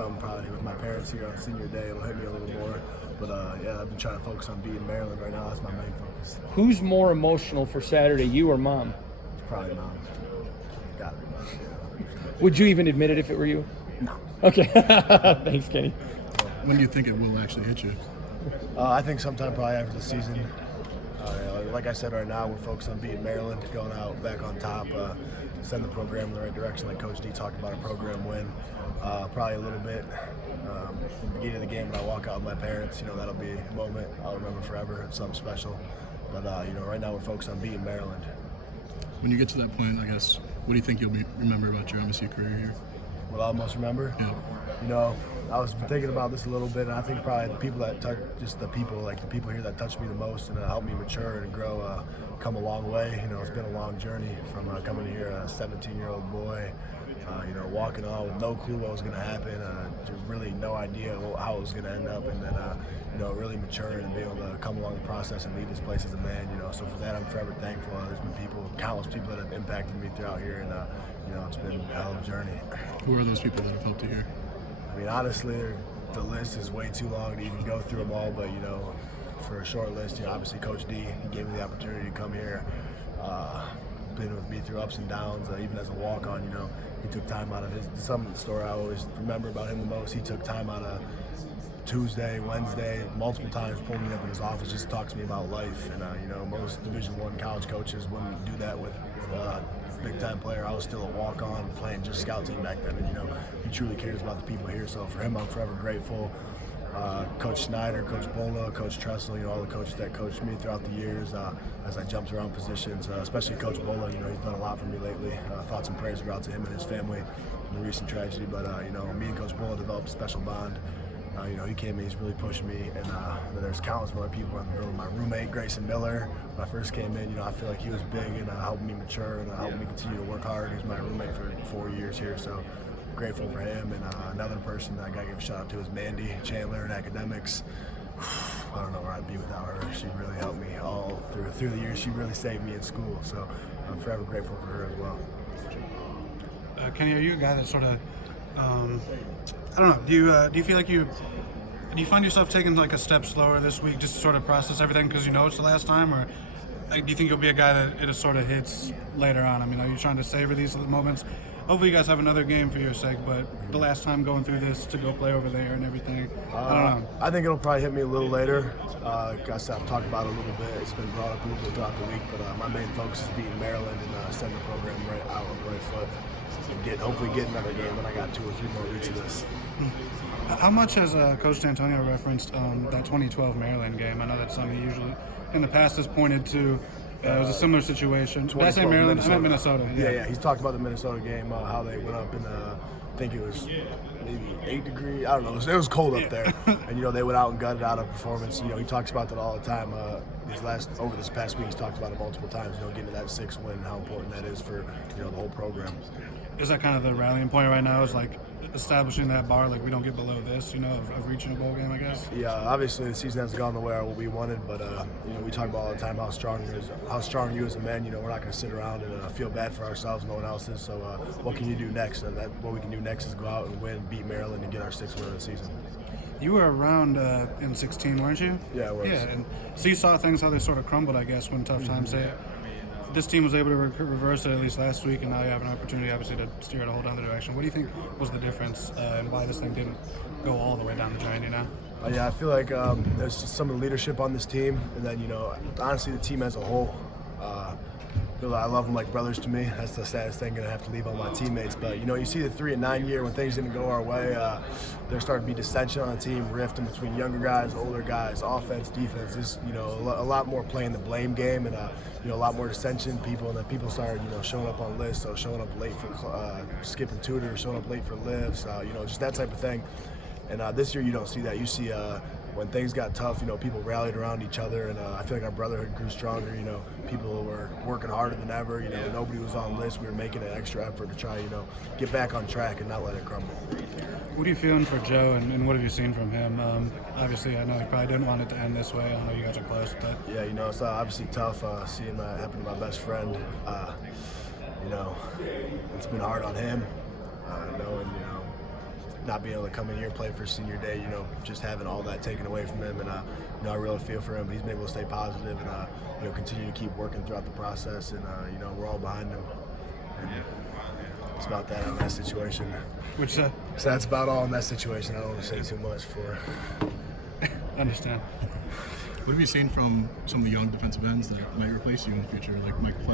something probably with my parents here on senior day. It'll hit me a little more. But yeah, I've been trying to focus on beating Maryland right now. That's my main focus. Who's more emotional for Saturday, you or Mom? It's probably Mom. Got it. Yeah. Would you even admit it if it were you? No. Okay. Thanks, Kenny. When do you think it will actually hit you? I think sometime probably after the season. Like I said, right now we're focused on beating Maryland, going out back on top, send the program in the right direction. Like Coach D talked about, a program win. Probably a little bit. The beginning of the game when I walk out with my parents, that'll be a moment I'll remember forever. It's something special. But right now we're focused on beating Maryland. When you get to that point, I guess, what do you think you'll remember about your MSU career here? What I'll most remember? Yeah. I was thinking about this a little bit, and I think probably the people that touch, just the people here that touched me the most and helped me mature and grow, come a long way. It's been a long journey from coming here, a 17-year-old boy, walking on with no clue what was going to happen, just really no idea how it was going to end up, and then, really maturing and be able to come along the process and leave this place as a man, So for that, I'm forever thankful. There's been countless people that have impacted me throughout here, and, it's been a hell of a journey. Who are those people that have helped you here? I mean, honestly, the list is way too long to even go through them all, but, for a short list, obviously Coach D, he gave me the opportunity to come here, been with me through ups and downs, even as a walk-on, he took time out of some of the story I always remember about him the most, he took time out of Tuesday, Wednesday, multiple times pulling me up in his office just to talk to me about life, and, most Division I college coaches wouldn't do that with big-time player. I was still a walk-on playing just scout team back then, and he truly cares about the people here. So for him, I'm forever grateful. Coach Snyder, Coach Bola, Coach Tressel, all the coaches that coached me throughout the years as I jumped around positions, especially Coach Bola. He's done a lot for me lately. Thoughts and prayers go out to him and his family in the recent tragedy. But me and Coach Bola developed a special bond. He came in, he's really pushed me, and then there's countless other people in the building. My roommate, Grayson Miller, when I first came in, I feel like he was big and helped me mature and helped me continue to work hard. He was my roommate for 4 years here, so grateful for him. And another person that I got to give a shout out to is Mandy Chandler in academics. I don't know where I'd be without her. She really helped me all through the years. She really saved me in school, so I'm forever grateful for her as well. Kenny, are you a guy that sort of, I don't know, do you feel like do you find yourself taking like a step slower this week just to sort of process everything because it's the last time, or do you think you'll be a guy that it sort of hits later on? I mean, are you trying to savor these moments? Hopefully you guys have another game for your sake, but the last time going through this to go play over there and everything, I don't know. I think it'll probably hit me a little later. Like I said, I've talked about it a little bit. It's been brought up a little bit throughout the week, but my main focus is beating Maryland and setting the program right out on the right foot. And hopefully get another game, then I got 2 or 3 more weeks of this. How much has Coach D'Antonio referenced that 2012 Maryland game? I know that's something he usually in the past has pointed to. It was a similar situation. Did I say Maryland? Minnesota. I meant Minnesota. Yeah. He's talked about the Minnesota game, how they went up in I think it was maybe 8 degrees. I don't know. It was cold up there, and they went out and gutted out a performance. He talks about that all the time. Over this past week, he's talked about it multiple times. Getting to that 6th win, how important that is for the whole program. Is that kind of the rallying point right now? Is like establishing that bar, like we don't get below this, of reaching a bowl game, I guess? Yeah, obviously the season hasn't gone the way we wanted, but we talk about all the time how strong you as a man. We're not going to sit around and feel bad for ourselves. No one else is. So what can you do next? And what we can do next is go out and win, beat Maryland, and get our 6th win of the season. You were around in 16, weren't you? Yeah, I was. Yeah, and so you saw things how they sort of crumbled, I guess, when tough times hit. This team was able to reverse it at least last week, and now you have an opportunity, obviously, to steer it a whole other direction. What do you think was the difference and why this thing didn't go all the way down the drain, Yeah, I feel like there's just some of the leadership on this team, and then, honestly, the team as a whole. I love them like brothers to me. That's the saddest thing, going to have to leave all my teammates. But, you see the 3 and 9 year when things didn't go our way, there started to be dissension on the team, rifting between younger guys, older guys, offense, defense. Just, a lot more playing the blame game and, a lot more dissension. People started, showing up on lists, so showing up late for skipping tutors, showing up late for lives, just that type of thing. And this year you don't see that. You see when things got tough, people rallied around each other, and I feel like our brotherhood grew stronger. People were working harder than ever. Nobody was on lists. We were making an extra effort to try, get back on track and not let it crumble. What are you feeling for Joe, and what have you seen from him? Obviously, I know he probably didn't want it to end this way. I know you guys are close, but yeah, it's obviously tough seeing that happen to my best friend. It's been hard on him, knowing not being able to come in here and play for senior day, you know, just having all that taken away from him. And, you know, I really feel for him. He's been able to stay positive and, you know, continue to keep working throughout the process. And, you know, we're all behind him. And it's about that on that situation. Which, So that's about all in that situation. I don't want to say too much for. understand. What have you seen from some of the young defensive ends that might replace you in the future, like Michael